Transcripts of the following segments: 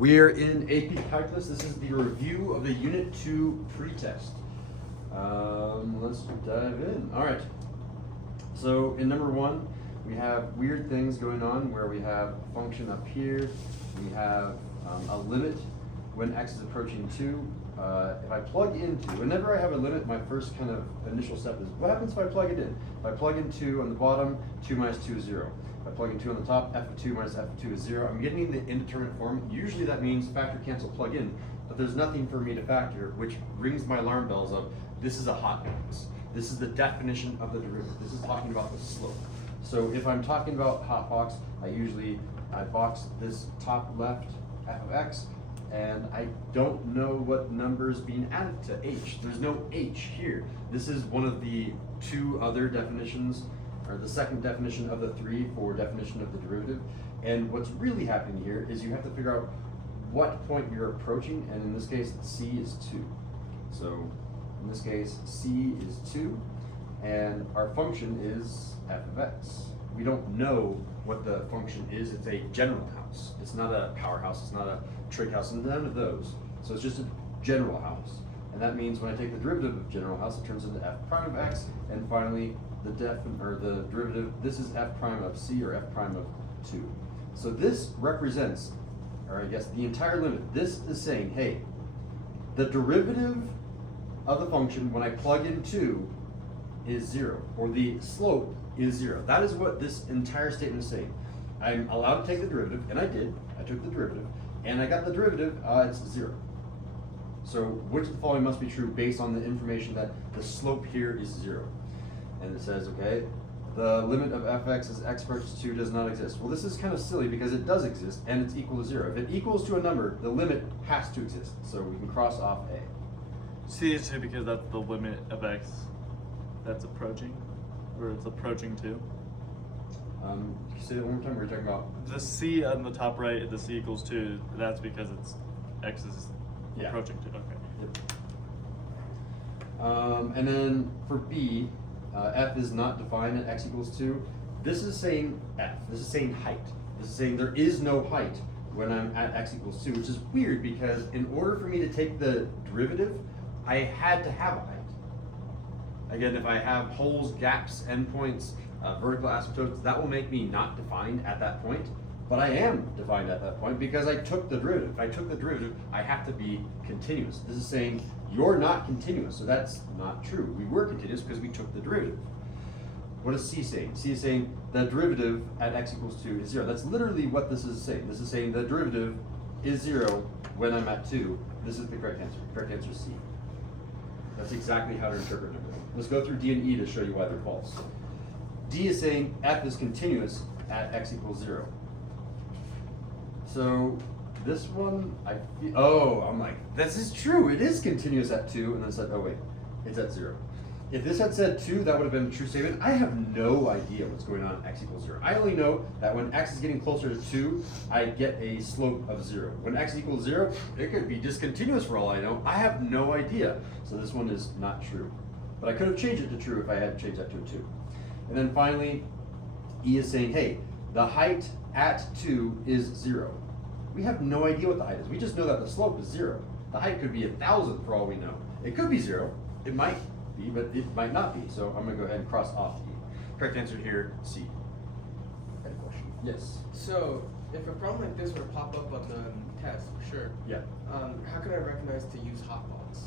We're in AP Calculus. This is the review of the Unit 2 pretest. Let's dive in. All right. So in number 1, we have weird things going on where we have a function up here. We have a limit when x is approaching 2. If I plug into, whenever I have a limit, my first kind of initial step is, what happens if I plug it in? If I plug in 2 on the bottom, 2 minus 2 is 0. If I plug in 2 on the top, f of 2 minus f of 2 is 0. I'm getting the indeterminate form. Usually that means factor, cancel, plug in, but there's nothing for me to factor, which rings my alarm bells of, this is a hot box. This is the definition of the derivative. This is talking about the slope. So if I'm talking about hot box, I box this top left f of x, and I don't know what number is being added to h. There's no h here. This is one of the 2 other definitions, or the second definition of the 3 for definition of the derivative. And what's really happening here is you have to figure out what point you're approaching, and in this case, c is 2. So in this case, c is 2, and our function is f of x. We don't know what the function is. It's a general house. It's not a powerhouse. It's not a trig house. None of those. So it's just a general house. And that means when I take the derivative of general house, it turns into f prime of x. And finally, the derivative, this is f prime of c, or f prime of 2. So this represents, or I guess the entire limit, this is saying, hey, the derivative of the function when I plug in 2 is 0, or the slope is 0. That is what this entire statement is saying. I'm allowed to take the derivative, and I did. I took the derivative, and I got the derivative, it's 0. So which of the following must be true based on the information that the slope here is 0? And it says, okay, the limit of fx as x approaches 2 does not exist. Well, this is kind of silly because it does exist, and it's equal to 0. If it equals to a number, the limit has to exist. So we can cross off a. C is 2 because that's the limit of x that's approaching, or it's approaching 2. Can you say that one more time? We're talking about The c on the top right, the c equals 2, that's because it's x is approaching 2. Okay. Yep. And then for B, f is not defined at x equals 2. This is saying f. This is saying height. This is saying there is no height when I'm at x equals 2, which is weird because in order for me to take the derivative, I had to have a height. Again, if I have holes, gaps, endpoints, vertical asymptotes, that will make me not defined at that point. But I am defined at that point because I took the derivative. If I took the derivative, I have to be continuous. This is saying you're not continuous, so that's not true. We were continuous because we took the derivative. What is C saying? C is saying the derivative at x equals 2 is 0. That's literally what this is saying. This is saying the derivative is 0 when I'm at 2. This is the correct answer. The correct answer is C. That's exactly how to interpret number. Let's go through D and E to show you why they're false. D is saying f is continuous at x equals 0. So this one, I'm like, this is true. It is continuous at 2, and then said, oh wait, it's at 0. If this had said 2, that would have been a true statement. I have no idea what's going on at x equals 0. I only know that when x is getting closer to 2, I get a slope of 0. When x equals 0, it could be discontinuous for all I know. I have no idea. So this one is not true. But I could have changed it to true if I had changed that to a 2. And then finally, E is saying, hey, the height at 2 is 0. We have no idea what the height is. We just know that the slope is 0. The height could be 1,000 for all we know. It could be 0. It might be, but it might not be. So I'm going to go ahead and cross off E. Correct answer here, C. I had a question. Yes. So, if a problem like this were to pop up on the test, for sure, Yeah. how can I recognize to use hotbox?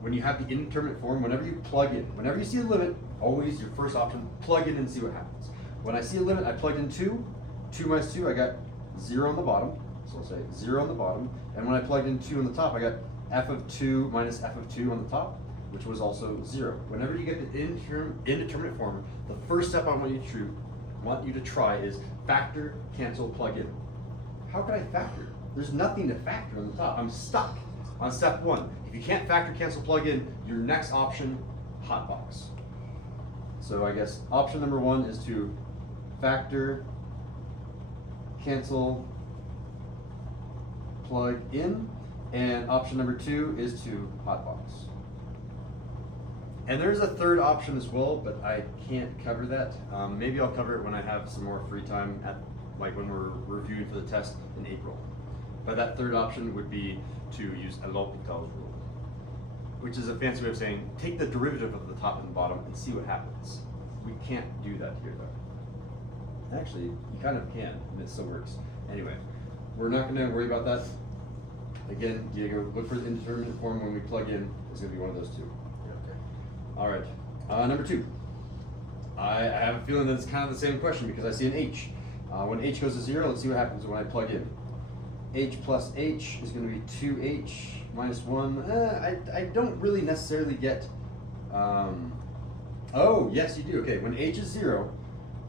When you have the indeterminate form, whenever you plug in, whenever you see a limit, always your first option, plug in and see what happens. When I see a limit, I plugged in 2. 2 minus 2, I got 0 on the bottom. So I'll say 0 on the bottom. And when I plugged in 2 on the top, I got f of 2 minus f of 2 on the top, which was also 0. Whenever you get the indeterminate form, the first step I want you to try is factor, cancel, plug in. How can I factor? There's nothing to factor on the top. I'm stuck on step 1. If you can't factor, cancel, plug in, your next option, hot box. So I guess option number 1 is to factor, cancel, plug in, and option number 2 is to hotbox. And there's a third option as well, but I can't cover that. Maybe I'll cover it when I have some more free time, like when we're reviewing for the test in April. But that third option would be to use a L'Hopital's rule, which is a fancy way of saying take the derivative of the top and the bottom and see what happens. We can't do that here though. Actually, you kind of can, and it still works. Anyway, we're not going to worry about that. Again, Diego, look for the indeterminate form when we plug in. It's going to be one of those two. Okay. All right, number 2. I have a feeling that it's kind of the same question because I see an h. When h goes to 0, let's see what happens when I plug in. H plus h is going to be 2h minus 1. I don't really necessarily get, oh, yes you do. Okay, when h is 0,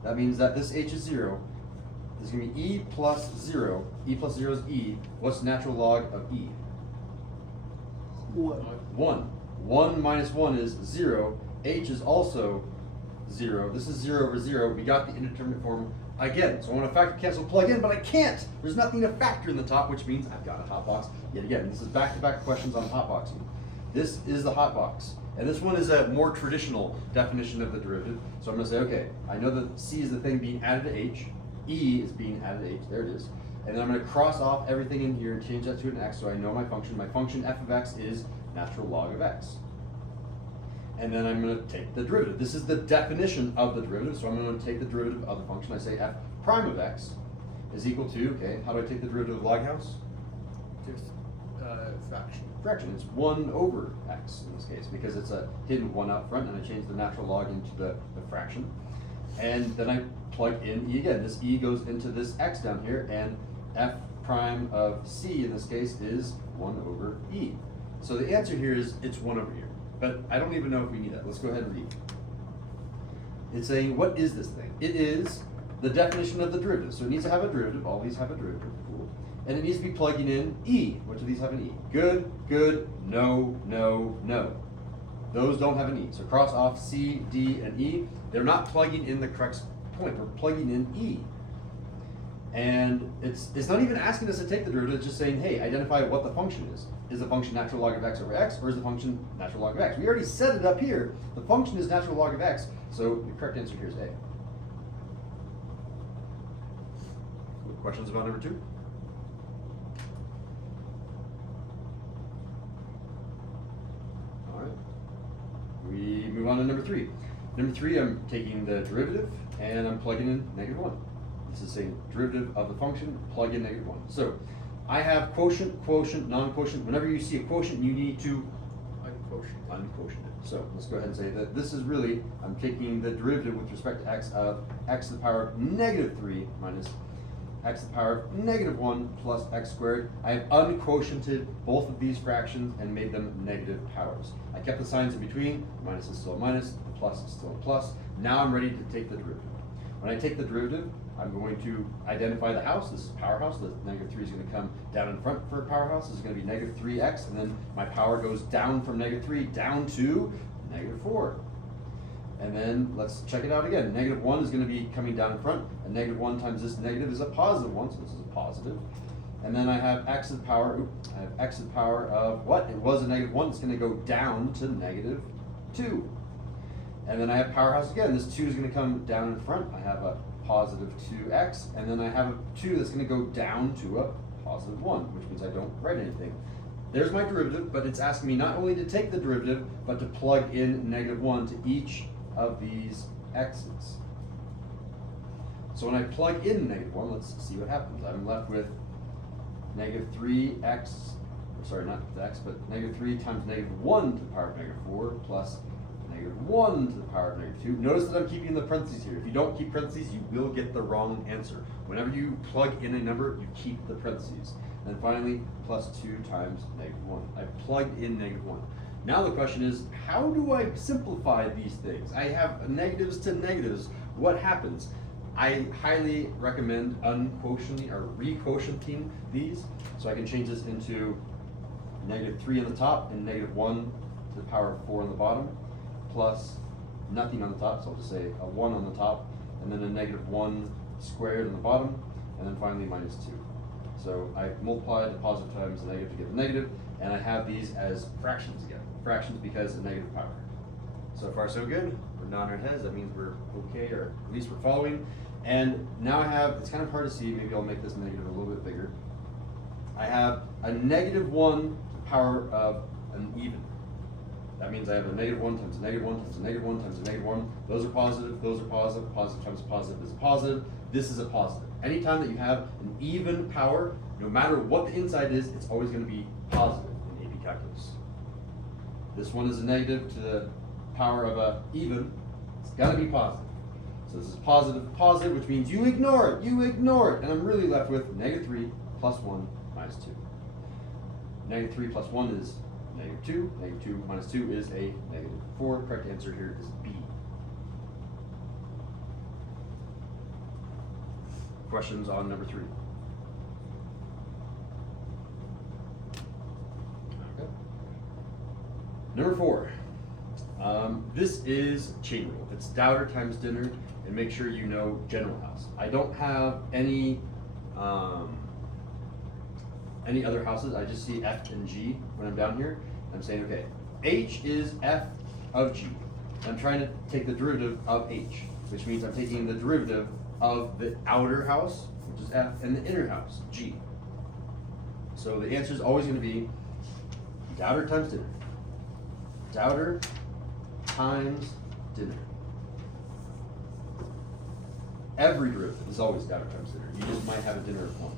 that means that this h is 0. There's going to be e plus 0. E plus 0 is e. What's the natural log of e? 1. 1 minus 1 is 0. H is also 0. This is 0 over 0. We got the indeterminate form again. So I want to factor cancel plug in, but I can't. There's nothing to factor in the top, which means I've got a hot box yet again. This is back-to-back questions on hot boxing. This is the hot box. And this one is a more traditional definition of the derivative. So I'm going to say, okay, I know that c is the thing being added to h. E is being added to h. There it is. And then I'm going to cross off everything in here and change that to an x so I know my function. My function f of x is natural log of x. And then I'm going to take the derivative. This is the definition of the derivative, so I'm going to take the derivative of the function. I say f prime of x is equal to, okay, how do I take the derivative of loghouse? Just fraction. Fraction. It's 1 over x in this case because it's a hidden 1 out front, and I change the natural log into the fraction. And then I plug in e again. This e goes into this x down here, and f prime of c in this case is 1 over e. So the answer here is it's 1 over here. But I don't even know if we need that. Let's go ahead and read. It's saying, what is this thing? It is the definition of the derivative. So it needs to have a derivative. All these have a derivative. Cool. And it needs to be plugging in e. Which of these have an e? Good, good, no, no, no. Those don't have an e. So cross off c, d, and e. They're not plugging in the correct point. We're plugging in e. And it's not even asking us to take the derivative. It's just saying, hey, identify what the function is. Is the function natural log of x over x, or is the function natural log of x? We already set it up here. The function is natural log of x, so the correct answer here is A. Questions about number 2? All right. We move on to number 3. Number 3, I'm taking the derivative, and I'm plugging in -1. This is saying derivative of the function, plug in -1. So I have quotient, quotient, non-quotient. Whenever you see a quotient, you need to unquotient it. So let's go ahead and say that this is really, I'm taking the derivative with respect to x of x to the power of -3 minus x to the power of -1 plus x squared. I have unquotiented both of these fractions and made them negative powers. I kept the signs in between. The minus is still a minus, the plus is still a plus. Now I'm ready to take the derivative. When I take the derivative, I'm going to identify the house. This is powerhouse. The -3 is going to come down in front for powerhouse. This is going to be -3x, and then my power goes down from -3 down to -4. And then let's check it out again. -1 is going to be coming down in front, and -1 times this negative is a +1, so this is a positive. And then I have x to the power, I have x to the power of what? It was a -1, it's going to go down to -2. And then I have powerhouse again. This 2 is going to come down in front. I have a positive 2x, and then I have a 2 that's going to go down to a positive 1, which means I don't write anything. There's my derivative, but it's asking me not only to take the derivative, but to plug in -1 to each of these x's. So when I plug in -1, let's see what happens. I'm left with -3x, sorry, not the x, but -3 times -1 to the power of -4 plus -1 to the power of -2. Notice that I'm keeping the parentheses here. If you don't keep parentheses, you will get the wrong answer. Whenever you plug in a number, you keep the parentheses. And then finally, plus 2 times -1. I plugged in -1. Now the question is, how do I simplify these things? I have negatives to negatives. What happens? I highly recommend unquotienting or requotienting these. So I can change this into -3 on the top and -1 to the power of 4 on the bottom, plus nothing on the top, so I'll just say a 1 on the top, and then a -1 squared on the bottom, and then finally -2. So I multiply the positive times the negative to get the negative, and I have these as fractions again. Fractions because of negative power. So far so good. We're nodding our heads, that means we're okay, or at least we're following. And now I have, it's kind of hard to see, maybe I'll make this negative a little bit bigger. I a -1 to the power of an even. That means I have a -1 times a -1 times a -1 times a -1. Those are positive, those are positive. Positive times positive is a positive. This is a positive. Anytime that you have an even power, no matter what the inside is, it's always going to be positive in AB calculus. This one is a negative to the power of a even. It's got to be positive. So this is positive, positive, which means you ignore it, and I'm really left with -3 plus 1 minus 2. -3 plus 1 is -2. -2 minus 2 is a -4. Correct answer here is B. Questions on number 3? Okay. Number 4. This is chain rule. It's Dowder times dinner, and make sure you know general house. I don't have any other houses. I just see F and G when I'm down here. I'm saying, okay, H is F of G. I'm trying to take the derivative of H, which means I'm taking the derivative of the outer house, which is F, and the inner house, G. So the answer is always going to be Dowder times dinner. Dowder times dinner. Every derivative is always Dowder times dinner. You just might have a dinner of 1.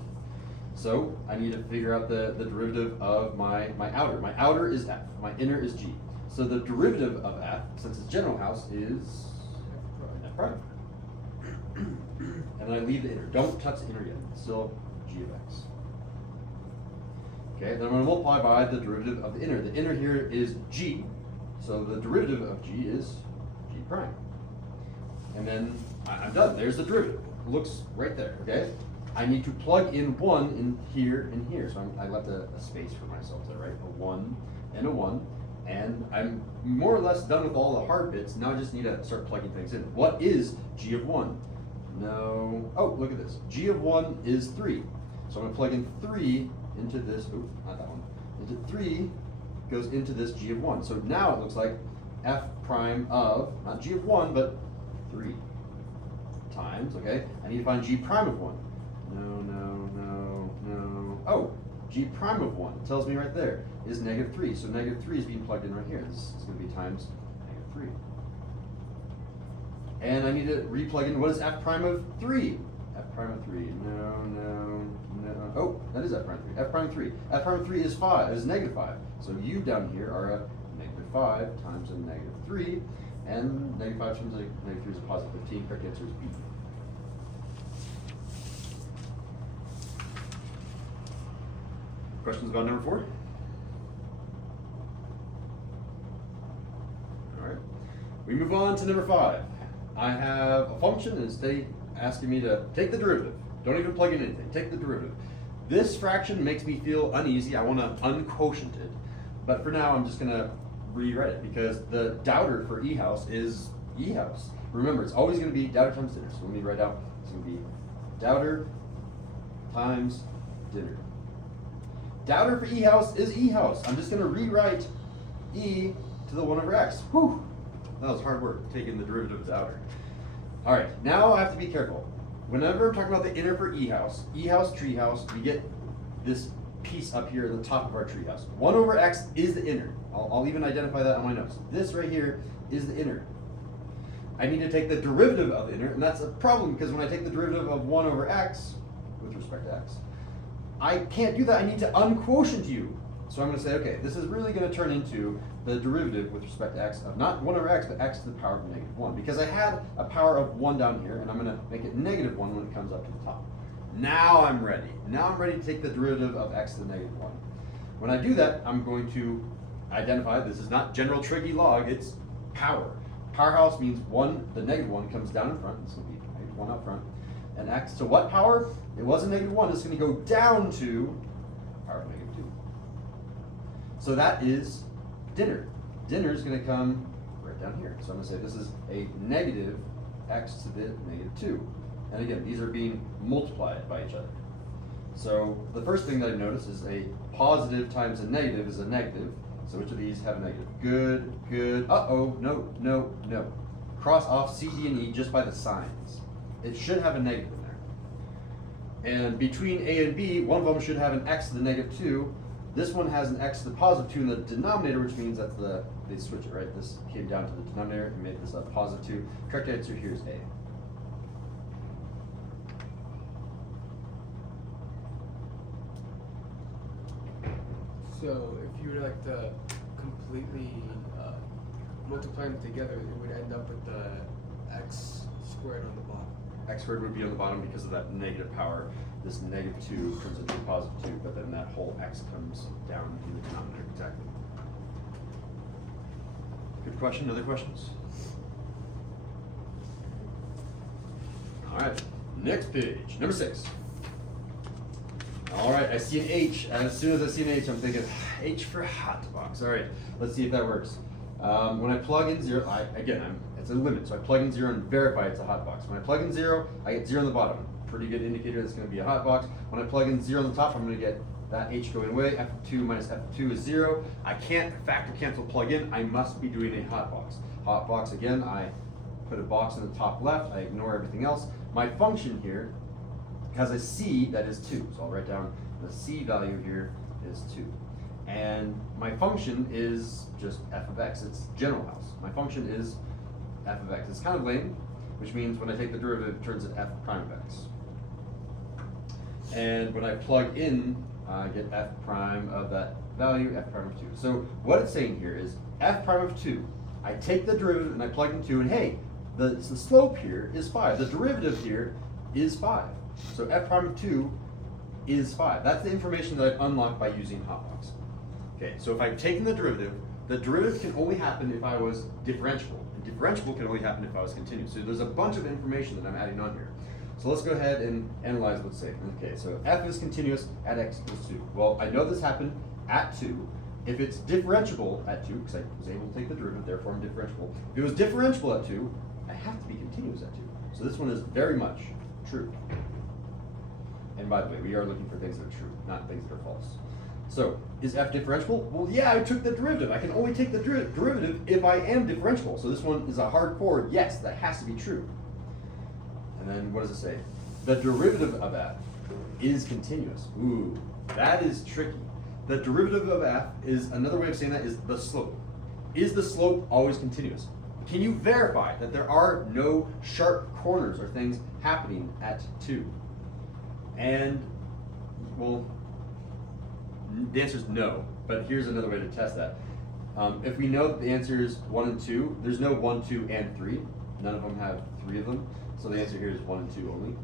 So I need to figure out the derivative of my outer. My outer is F. My inner is G. So the derivative of F, since it's general house, is F prime. And then I leave the inner. Don't touch the inner yet. It's still G of X. Okay, then I'm going to multiply by the derivative of the inner. The inner here is G. So the derivative of G is G prime. And then I'm done. There's the derivative. It looks right there, okay? I need to plug in 1 in here and here. So I left a space for myself there, right? A 1 and a 1. And I'm more or less done with all the hard bits. Now I just need to start plugging things in. What is G of 1? No. Oh, look at this. G of 1 is 3. So I'm going to plug in 3 into this. Oops, not that one. Into 3 goes into this G of 1. So now it looks like F prime of, not G of 1, but 3 times, okay? I need to find G prime of 1. No. Oh, G prime of 1, it tells me right there, is -3. So -3 is being plugged in right here. This is going to be times -3. And I need to re-plug in, what is F prime of 3? F prime of 3, no. Oh, that is F prime of 3. F prime of 3. F prime of 3 is -5. So you down here are a -5 times a -3. And -5 times a -3 is a positive 15. Correct answer is B. Questions about number 4? All right. We move on to number 5. I have a function and it's asking me to take the derivative. Don't even plug in anything. Take the derivative. This fraction makes me feel uneasy. I want to unquotient it. But for now, I'm just going to rewrite it because the Dowder for E house is E house. Remember, it's always going to be Dowder times dinner. So let me write out, it's going to be Dowder times dinner. Dowder for E house is E house. I'm just going to rewrite E to the 1 over X. Whew, that was hard work, taking the derivative of Dowder. All right, now I have to be careful. Whenever I'm talking about the inner for E house, tree house, we get this piece up here at the top of our tree house. 1 over X is the inner. I'll even identify that on my notes. This right here is the inner. I need to take the derivative of the inner, and that's a problem because when I take the derivative of 1 over X, with respect to X, I can't do that. I need to unquotient you. So I'm going to say, okay, this is really going to turn into the derivative with respect to X of not 1 over X, but X to the power of -1. Because I had a power of 1 down here, and I'm going to make it -1 when it comes up to the top. Now I'm ready. Now I'm ready to take the derivative of X to the -1. When I do that, I'm going to identify this is not general trig log, it's power. Power house means 1, the -1 comes down in front. This will be -1 up front. And X to what power? It was a -1. It's going to go down to power of -2. So that is dinner. Dinner is going to come right down here. So I'm going to say this is a negative X to the -2. And again, these are being multiplied by each other. So the first thing that I notice is a positive times a negative is a negative. So which of these have a negative? Good, good. Uh-oh, no. Cross off C, D, and E just by the signs. It should have a negative in there. And between a and b, one of them should have an x to the -2. This one has an x to the +2 in the denominator, which means that's they switch it, right? This came down to the denominator and made this a +2. Correct answer here is A. So if you were like to completely multiply them together, it would end up with the x squared on the bottom. X squared would be on the bottom because of that negative power. This -2 turns into a +2, but then that whole x comes down in the denominator, exactly. Good question, other questions? All right, next page, number 6. All right, I see an H. As soon as I see an H, I'm thinking, H for hot box. All right, let's see if that works. When I plug in 0, it's a limit, so I plug in 0 and verify it's a hot box. When I plug in 0, I get 0 on the bottom. Pretty good indicator that's going to be a hot box. When I plug in 0 on the top, I'm going to get that H going away. F of 2 minus F of 2 is 0. I can't factor cancel plug in. I must be doing a hot box. Hot box, again, I put a box in the top left. I ignore everything else. My function here has a C that is 2. So I'll write down the C value here is 2. And my function is just f of x. It's general house. My function is f of x. It's kind of lame, which means when I take the derivative, it turns into f prime of x. And when I plug in, I get f prime of that value, f prime of 2. So what it's saying here is f prime of 2. I take the derivative and I plug in 2, and hey, the slope here is 5. The derivative here is 5. So f prime of 2 is 5. That's the information that I've unlocked by using hotbox. Okay, so if I've taken the derivative can only happen if I was differentiable. And differentiable can only happen if I was continuous. So there's a bunch of information that I'm adding on here. So let's go ahead and analyze what's saying. Okay, so f is continuous at x equals 2. Well, I know this happened at 2. If it's differentiable at 2, because I was able to take the derivative, therefore I'm differentiable. If it was differentiable at 2, I have to be continuous at 2. So this one is very much true. And by the way, we are looking for things that are true, not things that are false. So, is f differentiable? Well, yeah, I took the derivative. I can only take the derivative if I am differentiable. So this one is a hardcore yes, that has to be true. And then what does it say? The derivative of f is continuous. Ooh, that is tricky. The derivative of f is, another way of saying that is the slope. Is the slope always continuous? Can you verify that there are no sharp corners or things happening at 2? And, well, the answer is no, but here's another way to test that. If we know that the answer is 1 and 2, there's no 1, 2, and 3. None of them have 3 of them, so the answer here is 1 and 2 only.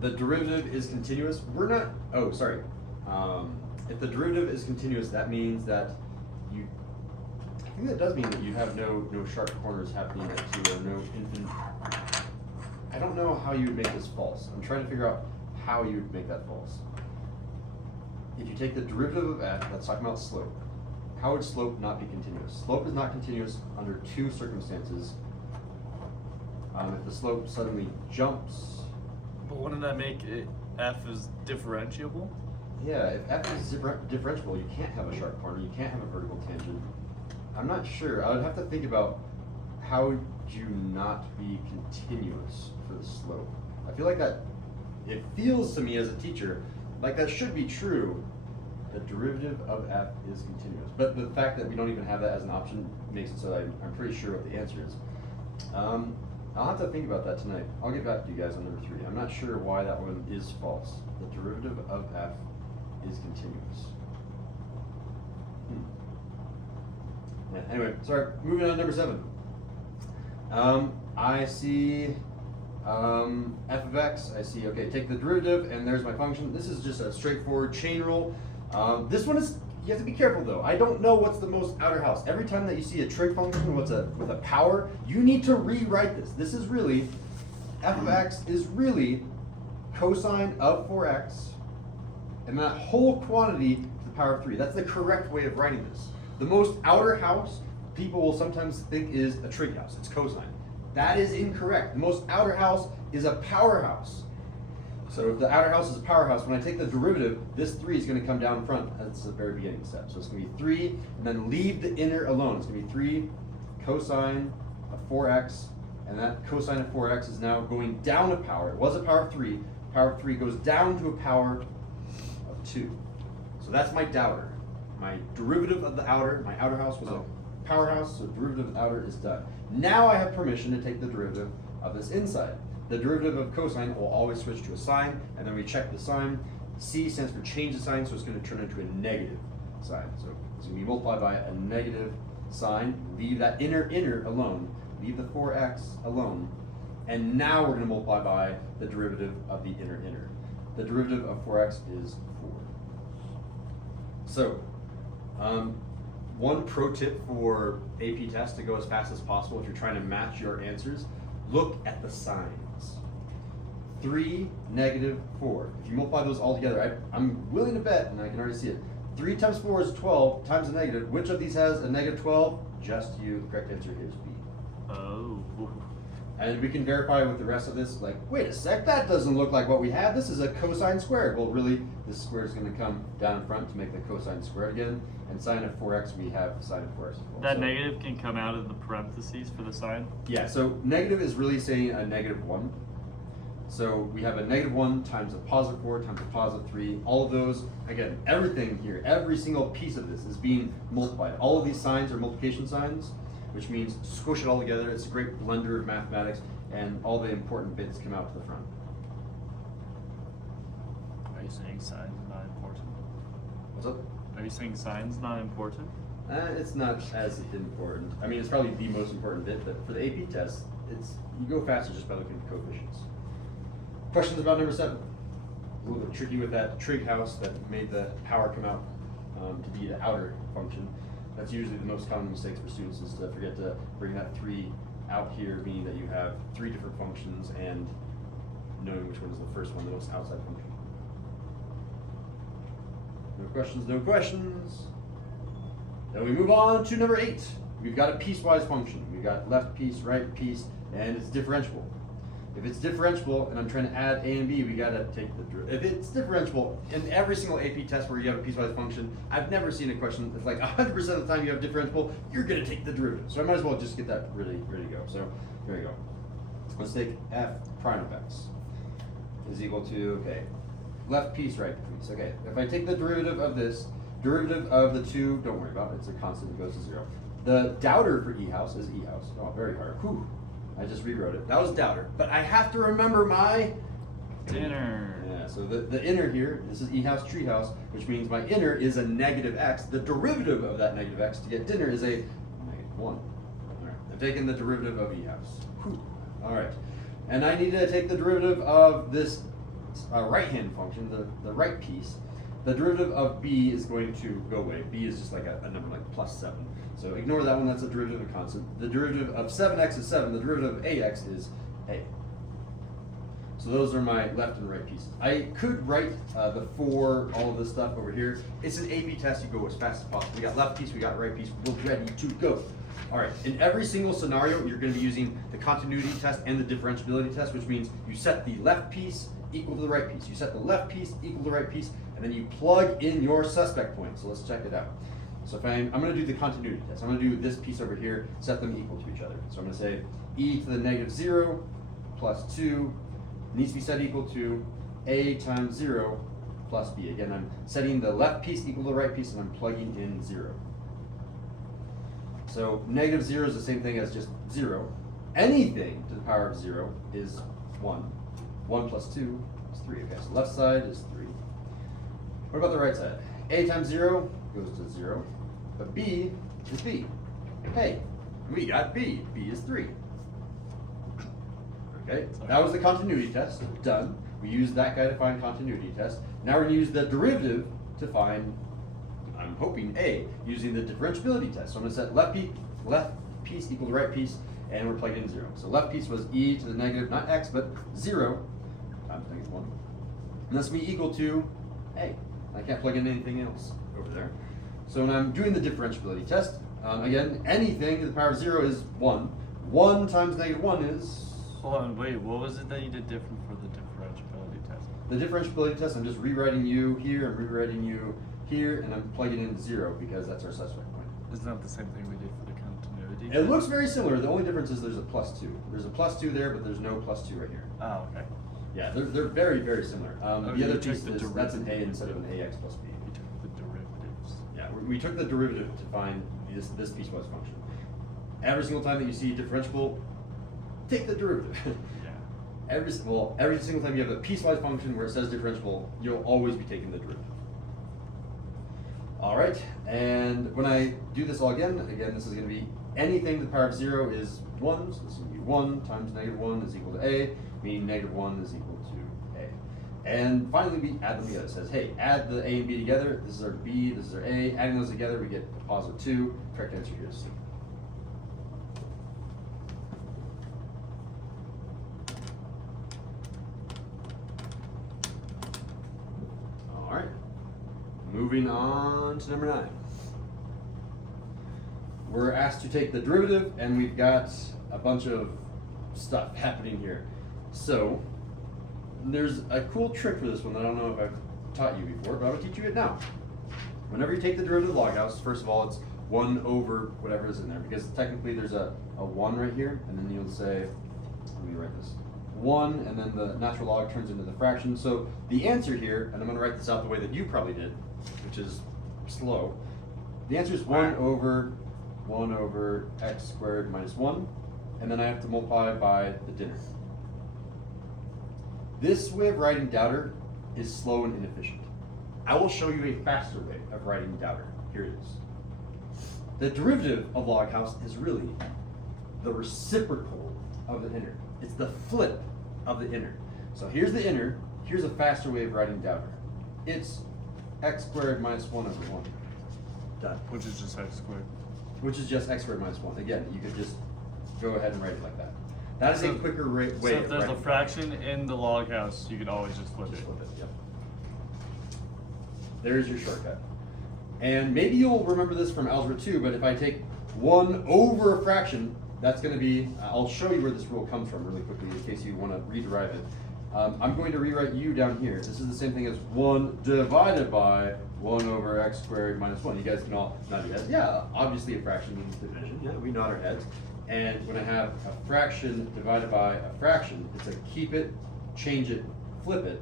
The derivative is continuous. We're not, oh, sorry. If the derivative is continuous, that means that you, I think that does mean that you have no sharp corners happening at 2 or no infinite. I don't know how you would make this false. I'm trying to figure out how you would make that false. If you take the derivative of f, that's talking about slope, how would slope not be continuous? Slope is not continuous under 2 circumstances. If the slope suddenly jumps. But wouldn't that make it f is differentiable? Yeah, if f is differentiable, you can't have a sharp corner, you can't have a vertical tangent. I'm not sure. I would have to think about how would you not be continuous for the slope. I feel like that, it feels to me as a teacher, like that should be true. The derivative of f is continuous. But the fact that we don't even have that as an option makes it so that I'm pretty sure what the answer is. I'll have to think about that tonight. I'll get back to you guys on number 3. I'm not sure why that one is false. The derivative of f is continuous. Yeah, anyway, sorry, moving on to number 7. I see f of x, I see, okay, take the derivative, and there's my function. This is just a straightforward chain rule. This one is, you have to be careful though. I don't know what's the most outer house. Every time that you see a trig function with a power, you need to rewrite this. This is really, f of x is really cosine of 4x, and that whole quantity to the power of 3. That's the correct way of writing this. The most outer house, people will sometimes think is a trig house. It's cosine. That is incorrect. The most outer house is a power house. So if the outer house is a power house, when I take the derivative, this 3 is going to come down front. That's the very beginning step. So it's going to be 3, and then leave the inner alone. It's going to be 3 cosine of 4x and that cosine of 4x is now going down a power. It was a power of 3. Power of 3 goes down to a power of 2. So that's my doubter. My derivative of the outer, my outer house was a power house, so derivative of the outer is done. Now I have permission to take the derivative of this inside. The derivative of cosine will always switch to a sign, and then we check the sign. C stands for change the sign, so it's going to turn into a negative sign. So it's going to be multiplied by a negative sign. Leave that inner alone. Leave the 4x alone. And now we're going to multiply by the derivative of the inner. The derivative of 4x is 4. So, one pro tip for AP test to go as fast as possible if you're trying to match your answers, look at the signs. 3, negative, 4. If you multiply those all together, I'm willing to bet, and I can already see it, 3 times 4 is 12 times a negative. Which of these has a negative 12? Just you. The correct answer is B. Oh. And we can verify with the rest of this, like, wait a sec, that doesn't look like what we had. This is a cosine squared. Well, really, this square is going to come down in front to make the cosine squared again. And sine of 4x, we have sine of 4x as well. That negative can come out of the parentheses for the sign? Yeah, so negative is really saying a negative 1. So we have a negative 1 times a positive 4 times a positive 3. All of those, again, everything here, every single piece of this is being multiplied. All of these signs are multiplication signs, which means squish it all together. It's a great blender of mathematics, and all the important bits come out to the front. Are you saying signs not important? What's up? Are you saying signs not important? It's not as important. I mean, it's probably the most important bit, but for the AP test, you go faster just by looking at the coefficients. Questions about number 7. A little bit tricky with that trig house that made the power come out to be the outer function. That's usually the most common mistakes for students, is to forget to bring that 3 out here, meaning that you have 3 different functions and knowing which one is the first one, the most outside function. No questions, no questions. Then we move on to number 8. We've got a piecewise function. We've got left piece, right piece, and it's differentiable. If it's differentiable and I'm trying to add a and b, we gotta take the derivative. If it's differentiable, in every single AP test where you have a piecewise function, I've never seen a question that's like 100% of the time you have differentiable, you're gonna take the derivative. So I might as well just get that ready to go. So here we go. Let's take f prime of x is equal to, okay, left piece, right piece. Okay, if I take the derivative of this, derivative of the 2, don't worry about it, it's a constant, it goes to 0. The doubter for e house is e house. Oh, very hard. Whew. I just rewrote it. That was doubter, but I have to remember my inner. Yeah, so the inner here, this is e house tree house, which means my inner is a negative x. The derivative of that negative x to get dinner is a negative 1. All right, I'm taking the derivative of e house. Whew. All right, and I need to take the derivative of this right-hand function, the right piece. The derivative of b is going to go away. B is just like a number like plus 7. So ignore that one, that's a derivative of a constant. The derivative of 7x is 7, the derivative of ax is a. So those are my left and right pieces. I could write the for all of this stuff over here. It's an AP test, you go as fast as possible. We got left piece, we got right piece, we're ready to go. All right, in every single scenario, you're gonna be using the continuity test and the differentiability test, which means you set the left piece equal to the right piece. You set the left piece equal to the right piece, and then you plug in your suspect point. So let's check it out. So if I'm going to do the continuity test. I'm going to do this piece over here, set them equal to each other. So I'm going to say e to the negative 0 plus 2 needs to be set equal to a times 0 plus b. Again, I'm setting the left piece equal to the right piece, and I'm plugging in 0. So negative 0 is the same thing as just 0. Anything to the power of 0 is 1. 1 plus 2 is 3. Okay, so left side is 3. What about the right side? A times 0 goes to 0, but b is b. Hey, we got b. B is 3. Okay, that was the continuity test. Done. We used that guy to find continuity test. Now we're going to use the derivative to find, I'm hoping, a, using the differentiability test. So I'm going to set left piece equal to right piece, and we're plugging in 0. So left piece was e to the negative, not x, but 0 times negative 1. And that's going to be equal to a. I can't plug in anything else over there. So when I'm doing the differentiability test, again, anything to the power of 0 is 1. 1 times negative 1 is... Hold on, wait, what was it that you did different for the differentiability test? The differentiability test, I'm just rewriting you here, I'm rewriting you here, and I'm plugging in 0 because that's our suspect point. Isn't that the same thing we did for the continuity? It looks very similar. The only difference is there's a +2. There's a +2 there, but there's no +2 right here. Oh, okay. Yeah, they're very, very similar. Oh, The you other took piece the is that's an A derivative. instead of an AX plus B. We took the derivatives. Yeah, we took the derivative to find this piecewise function. Every single time that you see differentiable, take the derivative. Yeah. Every single time you have a piecewise function where it says differentiable, you'll always be taking the derivative. All right, and when I do this all again, this is going to be anything to the power of 0 is 1, so this is going to be 1 times -1 is equal to A, meaning -1 is equal to A. And finally, we add them together. It says, hey, add the A and B together. This is our B, this is our A. Adding those together, we get a positive 2. Correct answer here is C. All right. Moving on to number 9. We're asked to take the derivative, and we've got a bunch of stuff happening here. So, there's a cool trick for this one that I don't know if I've taught you before, but I'm going to teach you it now. Whenever you take the derivative of log house, first of all, it's 1 over whatever is in there, because technically there's a 1 right here, and then you'll say, let me write this, 1, and then the natural log turns into the fraction. So the answer here, and I'm going to write this out the way that you probably did, which is slow. The answer is 1 over x squared minus 1, and then I have to multiply by the dinner. This way of writing doubter is slow and inefficient. I will show you a faster way of writing doubter. Here it is. The derivative of log house is really the reciprocal of the inner. It's the flip of the inner. So here's the inner, here's a faster way of writing doubter. It's x squared minus 1 over 1. Done. Which is just x squared. Which is just x squared minus 1. Again, you could just go ahead and write it like that. That is a quicker way So of if there's a writing. fraction in the log house, you could always just flip Just it. flip it, yep. There's your shortcut. And maybe you'll remember this from Algebra 2, but if I take 1 over a fraction, that's going to be, I'll show you where this rule comes from really quickly in case you want to rederive it. I'm going to rewrite u down here. This is the same thing as 1 divided by 1 over x squared minus 1. You guys can all nod your heads. Yeah, obviously a fraction means division. Yeah, we nod our heads. And when I have a fraction divided by a fraction, it's a keep it, change it, flip it.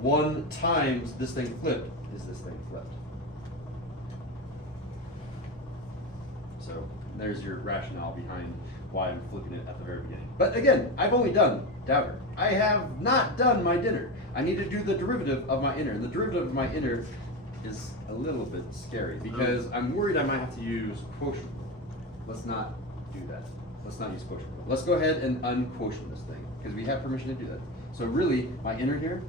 1 times this thing flipped is this thing flipped. So there's your rationale behind why I'm flipping it at the very beginning. But again, I've only done doubter. I have not done my dinner. I need to do the derivative of my inner. And the derivative of my inner is a little bit scary because I'm worried I might have to use quotient. Let's not do that. Let's not use quotient. Let's go ahead and unquotient this thing because we have permission to do that. So really, my inner here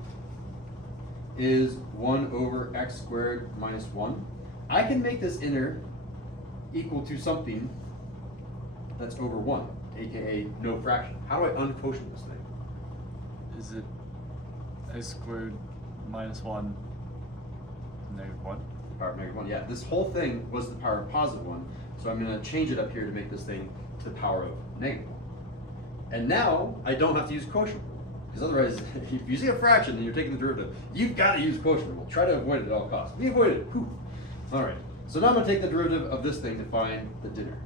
is 1 over x squared minus 1. I can make this inner equal to something that's over 1, aka no fraction. How do I unquotient this thing? Is it x squared minus 1 negative 1? The power of -1. Yeah, this whole thing was the power of +1, so I'm going to change it up here to make this thing to the power of -1. And now I don't have to use quotient rule, because otherwise, if you see a fraction and you're taking the derivative, you've got to use quotient rule. Try to avoid it at all costs. We avoided it. Whew. All right. So now I'm going to take the derivative of this thing to find the dinner.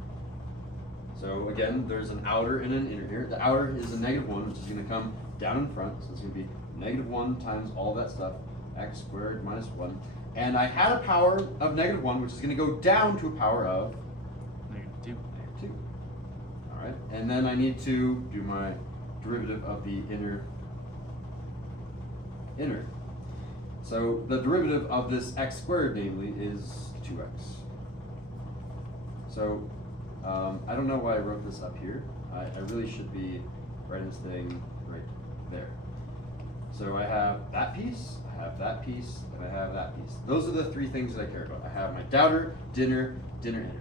So again, there's an outer and an inner here. The outer is a -1, which is going to come down in front. So it's going to be -1 times all that stuff, x squared minus 1. And I had a power of -1, which is going to go down to a power of Negative 2. -2. All right. And then I need to do my derivative of the inner. So the derivative of this x squared, namely, is 2x. So I don't know why I wrote this up here. I really should be writing this thing right there. So I have that piece, I have that piece, and I have that piece. Those are the 3 things that I care about. I have my doubter, dinner, inner.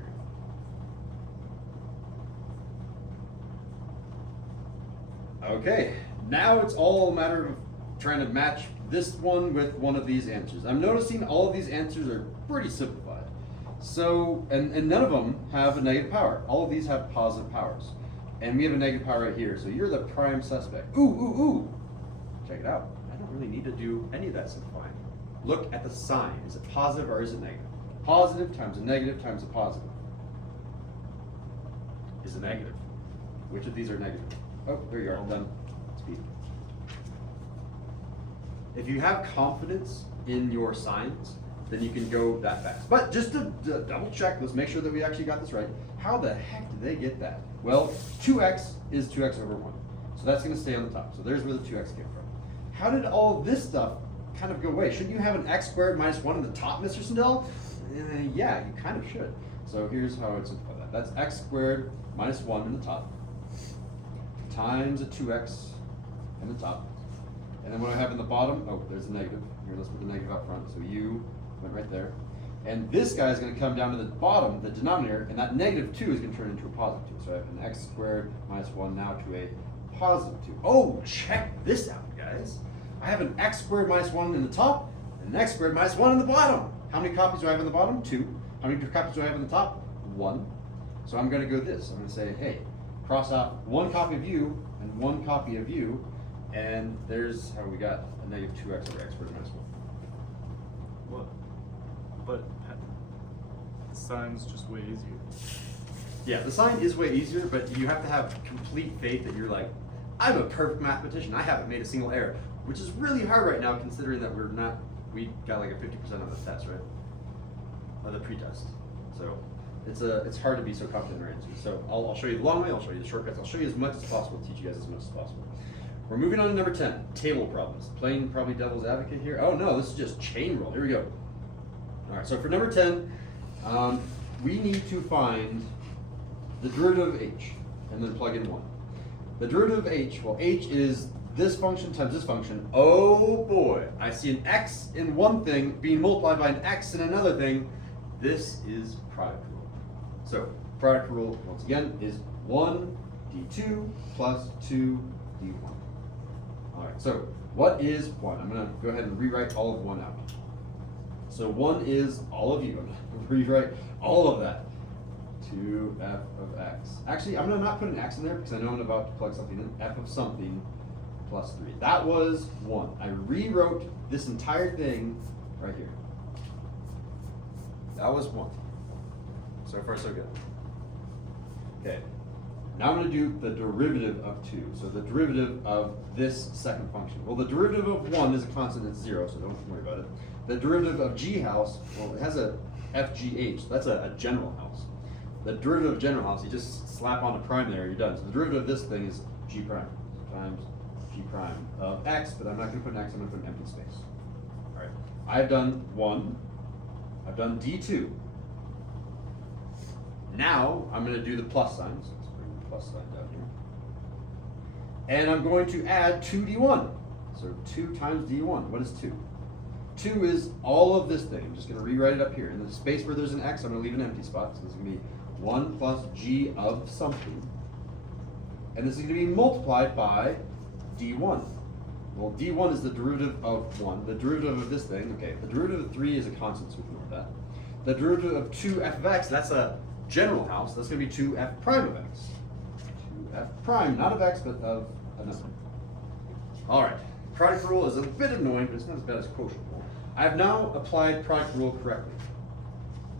Okay, now it's all a matter of trying to match this one with one of these answers. I'm noticing all of these answers are pretty simplified. So, and none of them have a negative power. All of these have positive powers. And we have a negative power right here, so you're the prime suspect. Ooh. Check it out. I don't really need to do any of that simplifying. Look at the sign. Is it positive or is it negative? Positive times a negative times a positive. is a negative. Which of these are negative? Oh, there you are, done. Speed. If you have confidence in your signs, then you can go that fast. But just to double check, let's make sure that we actually got this right. How the heck did they get that? Well, 2x is 2x over 1. So that's going to stay on the top. So there's where the 2x came from. How did all this stuff kind of go away? Shouldn't you have an x squared minus 1 on the top, Mr. Sindel? Yeah, you kind of should. So here's how I would simplify that. That's x squared minus 1 in the top times a 2x in the top. And then what I have in the bottom, oh, there's a negative. Here, let's put the negative up front. So u went right there. And this guy is going to come down to the bottom, the denominator, and that negative 2 is going to turn into a positive 2. So I have an x squared minus 1 now to a positive 2. Oh, check this out, guys. I have an x squared minus 1 in the top, and an x squared minus 1 in the bottom. How many copies do I have in the bottom? 2. How many copies do I have in the top? 1. So I'm going to go this. I'm going to say, hey, cross out 1 copy of u and 1 copy of u, and there's how we got a negative 2x over x squared minus 1. What? But the sign's just way easier. Yeah, the sign is way easier, but you have to have complete faith that you're like, I'm a perfect mathematician. I haven't made a single error, which is really hard right now considering that we got like a 50% on the test, right? Or the pretest. So it's hard to be so confident in our answers. So I'll show you the long way, I'll show you the shortcuts, I'll show you as much as possible, teach you guys as much as possible. We're moving on to number 10, table problems. Playing probably devil's advocate here. Oh no, this is just chain rule. Here we go. All right, so for number 10, we need to find the derivative of h and then plug in 1. The derivative of h, well, h is this function times this function. Oh boy, I see an x in one thing being multiplied by an x in another thing. This is product rule. So product rule, once again, is 1 d2 plus 2 d1. All right, so what is 1? I'm going to go ahead and rewrite all of 1 out. So 1 is all of you. I'm going to rewrite all of that. 2f of x. Actually, I'm going to not put an x in there because I know I'm about to plug something in. F of something plus 3. That was 1. I rewrote this entire thing right here. That was 1. So far, so good. Okay. Now I'm going to do the derivative of 2. So the derivative of this second function. Well, the derivative of 1 is a constant, it's 0, so don't worry about it. The derivative of g house, well, it has a FGH, so that's a general house. The derivative of general house, you just slap on a prime there, you're done. So the derivative of this thing is g prime times g prime of x, but I'm not going to put an x, I'm going to put an empty space. All right, I've done 1, I've done d2. Now I'm going to do the plus signs. Let's bring the plus sign down here. And I'm going to add 2d1. So 2 times d1, what is 2? 2 is all of this thing. I'm just going to rewrite it up here. In the space where there's an x, I'm going to leave an empty spot. So this is going to be 1 plus g of something. And this is going to be multiplied by d1. Well, d1 is the derivative of 1. The derivative of this thing, okay, the derivative of 3 is a constant, so ignore that. The derivative of 2f of x, that's a general house. That's going to be 2f prime of x. 2f prime, not of x, but of another. All right. Product rule is a bit annoying, but it's not as bad as quotient rule. I have now applied product rule correctly.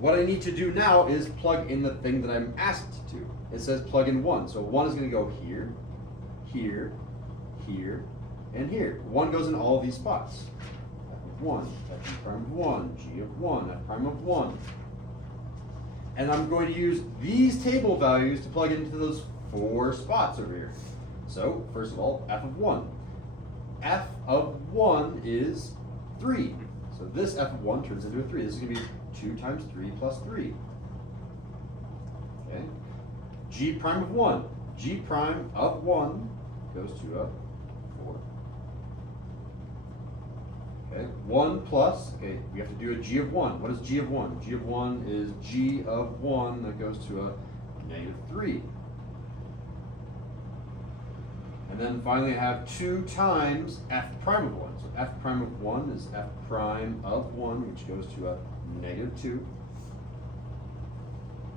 What I need to do now is plug in the thing that I'm asked to. It says plug in 1. So 1 is going to go here, here, here, and here. 1 goes in all of these spots. F of 1, f prime of 1, g of 1, f prime of 1. And I'm going to use these table values to plug into those 4 spots over here. So, first of all, f of 1. F of 1 is 3. So this f of 1 turns into a 3. This is going to be 2 times 3 plus 3. Okay. G prime of 1. G prime of 1 goes to a 4. Okay. 1 plus, okay, we have to do a g of 1. What is g of 1? G of 1 is g of 1 that goes to a negative 3. And then finally I have 2 times f prime of 1. So f prime of 1 is f prime of 1, which goes to a negative 2.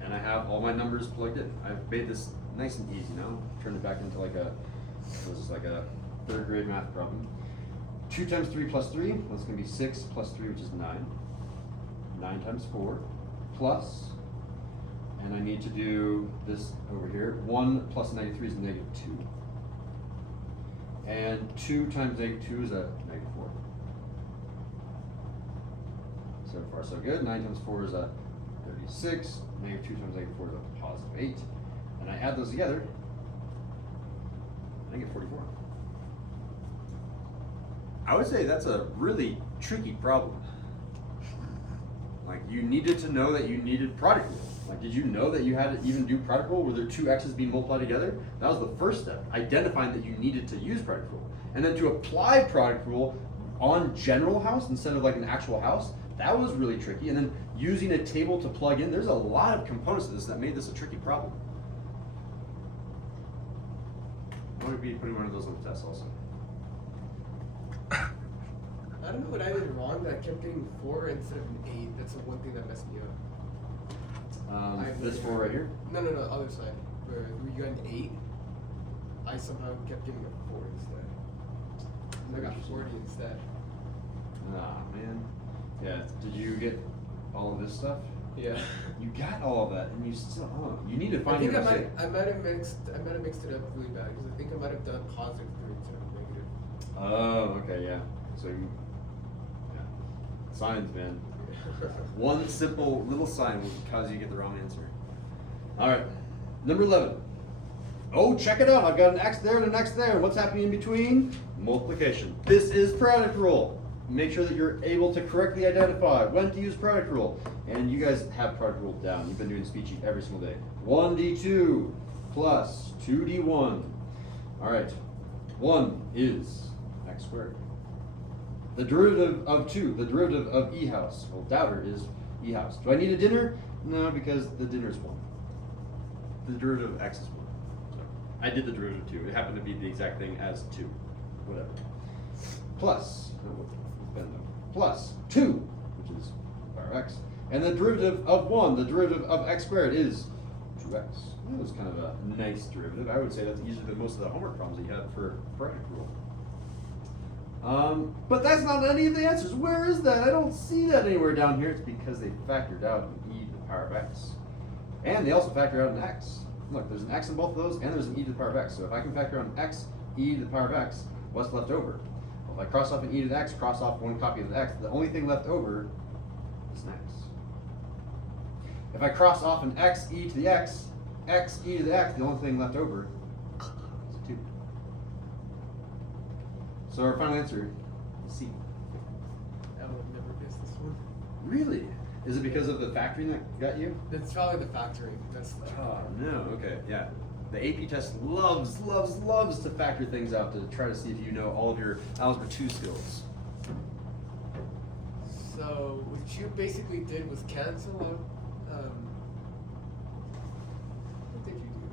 And I have all my numbers plugged in. I've made this nice and easy now. Turned it back into like a 3rd grade math problem. 2 times 3 plus 3, well, it's going to be 6 plus 3, which is 9. 9 times 4 plus, and I need to do this over here. 1 plus -3 is -2. And 2 times -2 is a -4. So far so good. 9 times 4 is a 36. -2 times -4 is a positive 8. And I add those together, I get 44. I would say that's a really tricky problem. Like, you needed to know that you needed product rule. Like, did you know that you had to even do product rule? Were there two x's being multiplied together? That was the first step, identifying that you needed to use product rule. And then to apply product rule on general house instead of like an actual house, that was really tricky. And then using a table to plug in, there's a lot of components to this that made this a tricky problem. I would be putting one of those on the test also. I don't know what I did wrong that I kept getting 4 instead of an 8. That's the one thing that messed me up. This 4 right here? No, other side. Where you got an 8, I somehow kept getting a 4 instead. And I got 40 instead. Ah, man. Yeah, did you get all of this stuff? Yeah. You got all of that, and you still, you need to I find think your I mistake. might have mixed it up really bad because I think I might have done positive 3 instead of negative. Oh, okay, yeah. So you, yeah. Signs, man. One simple little sign will cause you to get the wrong answer. All right, number 11. Oh, check it out. I've got an x there and an x there. What's happening in between? Multiplication. This is product rule. Make sure that you're able to correctly identify when to use product rule. And you guys have product rule down. You've been doing speed sheet every single day. 1d2 plus 2d1. All right, 1 is x squared. The derivative of 2, the derivative of e house. Well, doubter is e house. Do I need a dinner? No, because the dinner is 1. The derivative of x is 1. So I did the derivative of 2. It happened to be the exact thing as 2. Whatever. Plus, plus 2, which is power of x. And the derivative of 1, the derivative of x squared is 2x. That was kind of a nice derivative. I would say that's easier than most of the homework problems that you had for product rule. But that's not any of the answers. Where is that? I don't see that anywhere down here. It's because they factored out an e to the power of x. And they also factored out an x. Look, there's an x in both of those, and there's an e to the power of x. So if I can factor out an x, e to the power of x, what's left over? Well, if I cross off an e to the x, cross off one copy of the x, the only thing left over is an x. If I cross off an x, e to the x, e to the x, the only thing left over is a 2. So our final answer is C. I would have never guessed this one. Really? Is it because of the factoring that got you? That's probably the factoring. That's the Oh, no, okay, yeah. The AP test loves to factor things out to try to see if you know all of your Algebra 2 skills. So what you basically did was cancel out, what did you do?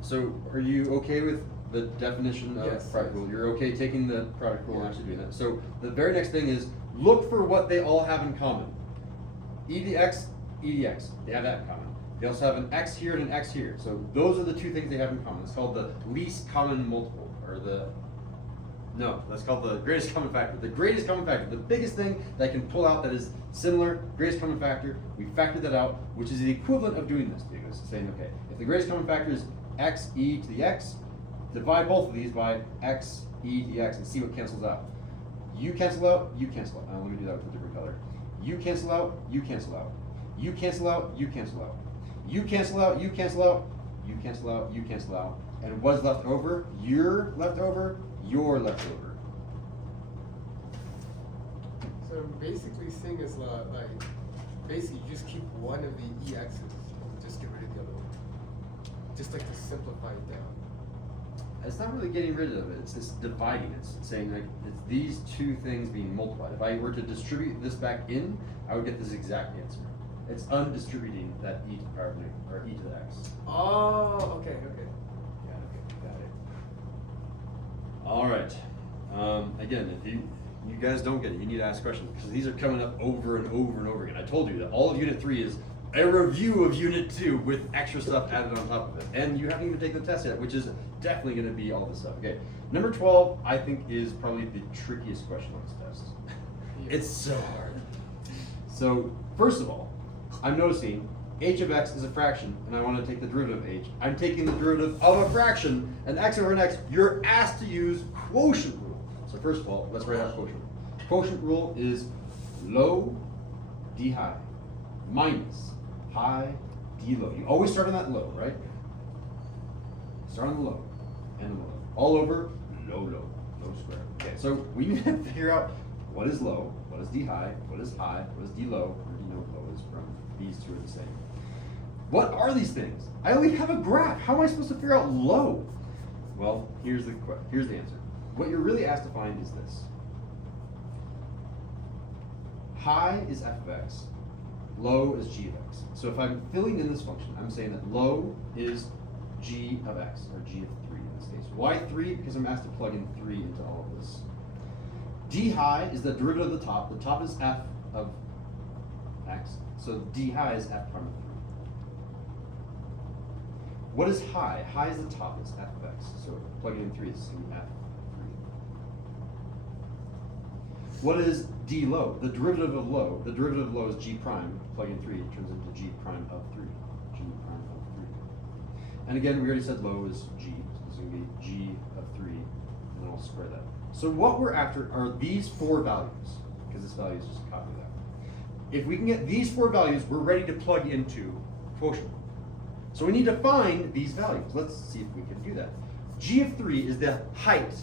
So are you okay with the definition of Yes, product yes. rule? You're okay taking the product rule and Yeah. actually doing that. So the very next thing is look for what they all have in common. E to the x, e to the x. They have that in common. They also have an x here and an x here. So those are the two things they have in common. It's called the least common multiple, or that's called the greatest common factor. The greatest common factor, the biggest thing that I can pull out that is similar, greatest common factor, we factored that out, which is the equivalent of doing this, because it's saying, okay, if the greatest common factor is x, e to the x, divide both of these by x, e to the x, and see what cancels out. You cancel out, you cancel out. Let me do that with a different color. You cancel out, you cancel out. You cancel out, you cancel out. You cancel out, you cancel out. You cancel out, you cancel out. And what's left over? You're left over, you're left over. So basically seeing is like, basically you just keep one of the EXs and just get rid of the other one. Just like to simplify it down. It's not really getting rid of it, it's just dividing it. It's saying like, it's these two things being multiplied. If I were to distribute this back in, I would get this exact answer. It's undistributing that e to the power of negative, or e to the x. Oh, okay. Yeah, okay, got it. All right. Again, if you guys don't get it, you need to ask questions, because these are coming up over and over and over again. I told you that all of Unit 3 is a review of Unit 2 with extra stuff added on top of it. And you haven't even taken the test yet, which is definitely going to be all this stuff. Okay, number 12, I think, is probably the trickiest question on this test. It's so hard. So, first of all, I'm noticing h of x is a fraction, and I want to take the derivative of h. I'm taking the derivative of a fraction, an x over an x. You're asked to use quotient rule. So first of all, let's write out quotient rule. Quotient rule is low d high minus high d low. You always start on that low, right? Start on the low and the low. All over low square. Okay, so we need to figure out what is low, what is d high, what is high, what is d low. You know what low is from these two are the same. What are these things? I only have a graph. How am I supposed to figure out low? Well, here's the answer. What you're really asked to find is this. High is f of x, low is g of x. So if I'm filling in this function, I'm saying that low is g of x, or g of 3 in this case. Why 3? Because I'm asked to plug in 3 into all of this. D high is the derivative of the top. The top is f of x, so d high is f prime of 3. What is high? High is the top, it's f of x. So plugging in 3 is going to be f of 3. What is d low? The derivative of low. The derivative of low is g prime. Plug in 3, it turns into g prime of 3. G prime of 3. And again, we already said low is g, so it's going to be g of 3, and then I'll square that. So what we're after are these 4 values, because this value is just a copy of that. If we can get these 4 values, we're ready to plug into quotient. So we need to find these values. Let's see if we can do that. G of 3 is the height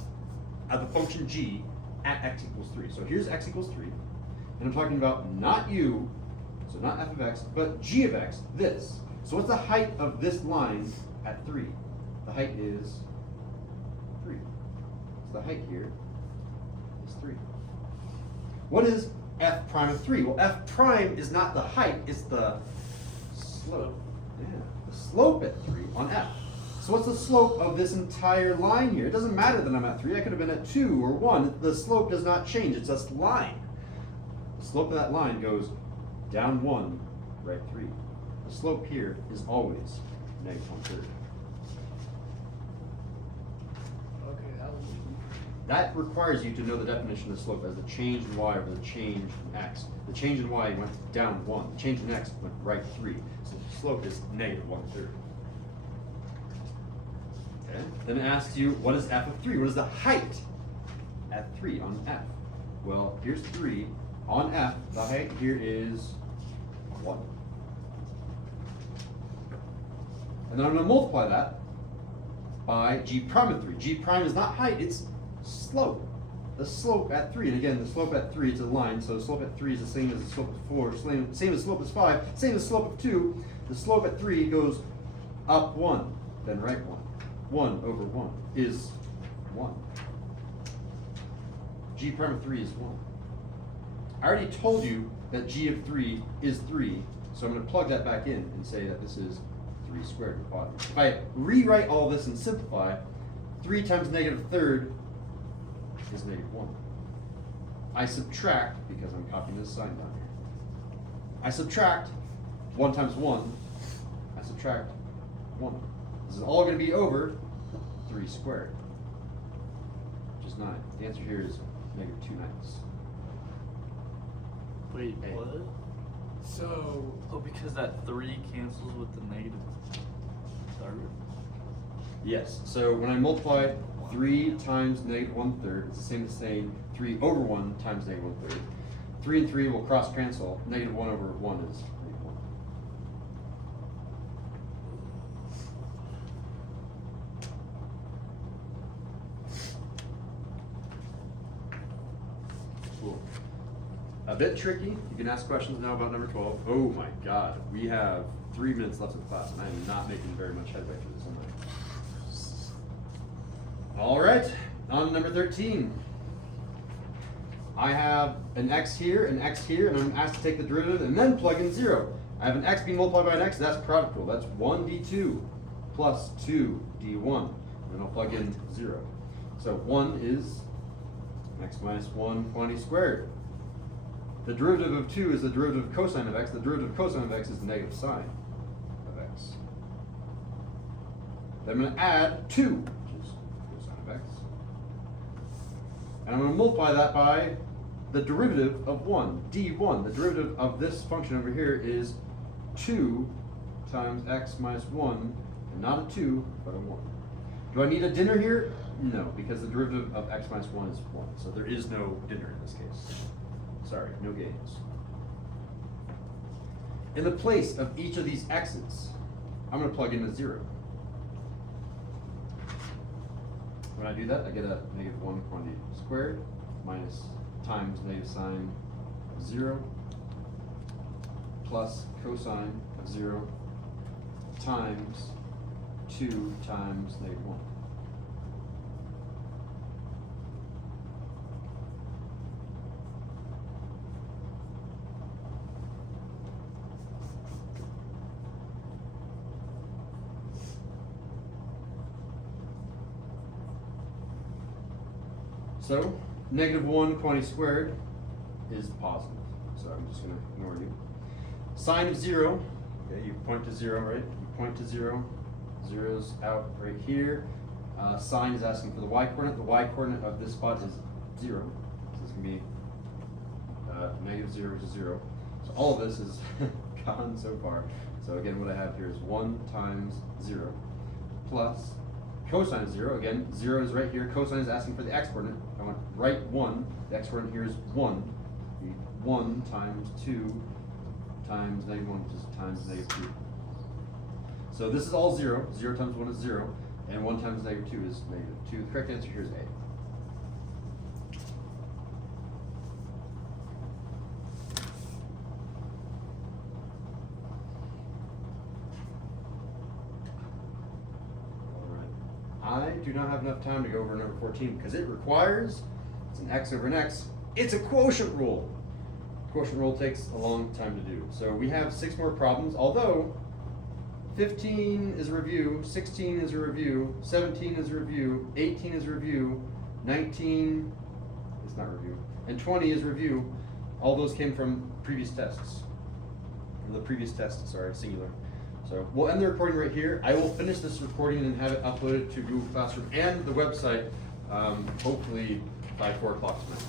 of the function g at x equals 3. So here's x equals 3, and I'm talking about not u, so not f of x, but g of x, this. So what's the height of this line at 3? The height is 3. So the height here is 3. What is f prime of 3? Well, f prime is not the height, it's the slope. Yeah, the slope at 3 on f. So what's the slope of this entire line here? It doesn't matter that I'm at 3. I could have been at 2 or 1. The slope does not change. It's just line. The slope of that line goes down 1, right 3. The slope here is always negative 1/3. Okay, that was. That requires you to know the definition of slope as the change in y over the change in x. The change in y went down 1. The change in x went right 3. So the slope is negative 1/3. Okay. Then it asks you, what is f of 3? What is the height at 3 on f? Well, here's 3. On f, the height here is 1. And then I'm going to multiply that by g prime of 3. G prime is not height, it's slope. The slope at 3, and again, the slope at 3 is a line, so the slope at 3 is the same as the slope of 4, same as slope of 5, same as slope of 2. The slope at 3 goes up 1, then right 1. 1 over 1 is 1. G prime of 3 is 1. I already told you that g of 3 is 3, so I'm going to plug that back in and say that this is 3 squared at the bottom. If I rewrite all this and simplify, 3 times negative third is negative 1. I subtract, because I'm copying this sign down here, I subtract 1 times 1, I subtract 1. This is all going to be over 3 squared, which is 9. The answer here is negative 2/9. Wait, Hey. what? So. Oh, because that 3 cancels with the negative third? Yes, so when I multiply 3 times negative 1/3, it's the same as saying 3 over 1 times negative 1/3. 3 and 3 will cross cancel. Negative 1 over 1 is negative 1. Cool. A bit tricky. You can ask questions now about number 12. Oh my god, we have 3 minutes left of the class, and I am not making very much headway through this, am I? All right, on to number 13. I have an x here, and I'm asked to take the derivative and then plug in 0. I have an x being multiplied by an x, that's product rule. That's 1d2 plus 2d1. And I'll plug in 0. So 1 is x minus 1 quantity squared. The derivative of 2 is the derivative of cosine of x. The derivative of cosine of x is the negative sine of x. Then I'm going to add 2, which is cosine of x. And I'm going to multiply that by the derivative of 1, d1. The derivative of this function over here is 2 times x minus 1, and not a 2, but a 1. Do I need a dinner here? No, because the derivative of x minus 1 is 1. So there is no dinner in this case. Sorry, no games. In the place of each of these x's, I'm going to plug in a 0. When I do that, I get a negative 1 quantity squared minus times negative sign of 0 plus cosine of 0 times 2 times negative 1. So, negative 1 quantity squared is positive. So I'm just going to ignore you. Sine of 0, okay, you point to 0, right? You point to 0. 0's out right here. Sine is asking for the y-coordinate. The y-coordinate of this spot is 0. So this can be negative 0, which is 0. So all of this is gone so far. So again, what I have here is 1 times 0 plus cosine of 0. Again, 0 is right here. Cosine is asking for the x-coordinate. I want right 1. The x-coordinate here is 1. 1 times 2 times negative 1, which is times negative 2. So this is all 0. 0 times 1 is 0. And 1 times negative 2 is negative 2. The correct answer here is A. I do not have enough time to go over number 14 because it requires, it's an x over an x, it's a quotient rule. Quotient rule takes a long time to do. So we have 6 more problems, although 15 is a review, 16 is a review, 17 is a review, 18 is a review, 19 is not review, and 20 is review. All those came from previous tests. The previous test, sorry, singular. So we'll end the recording right here. I will finish this recording and have it uploaded to Google Classroom and the website, hopefully by 4 o'clock tonight.